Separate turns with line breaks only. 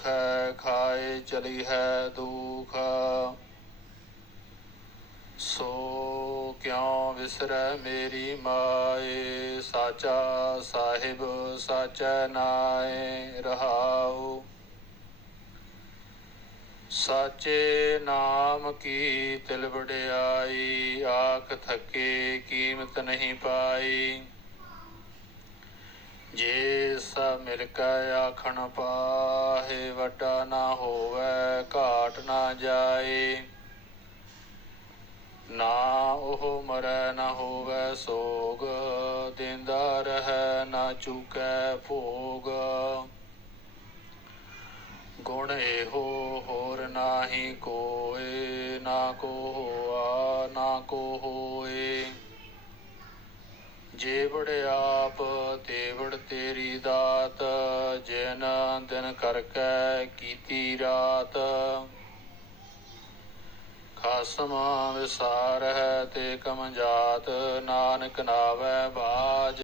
ਸੁਖੈ ਖਾਏ ਚਲੀ ਹੈ ਦੁਖ। ਸੋ ਕਿਉ ਵਿਸਰੈ ਮੇਰੀ ਮਾਏ? ਸਾਚਾ ਸਾਹਿਬ ਸਚ ਨਾਏ ਰਹਾਉ। ਸਾਚੇ ਨਾਮ ਕੀ ਤਿਲ ਵਡਿਆਈ? ਆਖ ਥਕੇ ਕੀਮਤ ਨਹੀਂ ਪਾਈ। ਜੇ ਸਭ ਮਿਲ ਕੇ ਆਖਣ ਪਾਹੇ, ਵੱਡਾ ਨਾ ਹੋਵੇ, ਘਾਟ ਨਾ ਜਾਏ। ਨਾ ਉਹ ਮਰੈ ਨਾ ਹੋਵੇ ਸੋਗ, ਦਿੰਦਾ ਰਹੈ ਨਾ ਚੁਕੈ ਭੋਗ। ਗੁਣ ਇਹੋ ਹੋਰ ਨਾਹੀ ਕੋਏ, ਨਾ ਕੋ ਹੋਆ, ਨਾ ਕੋ ਹੋਏ। ਜੇ ਵੜਿਆਪ ਤੇਰੀ ਜਿਨ ਦਿਨ ਕਰਕੇ ਕੀਤੀ ਰਾਤ। ਖਸਮ ਵਿਸਾਰ ਹੈ ਤੇ ਕਮ ਜਾਤ, ਨਾਨਕ ਨਾਵੇ ਬਾਜ।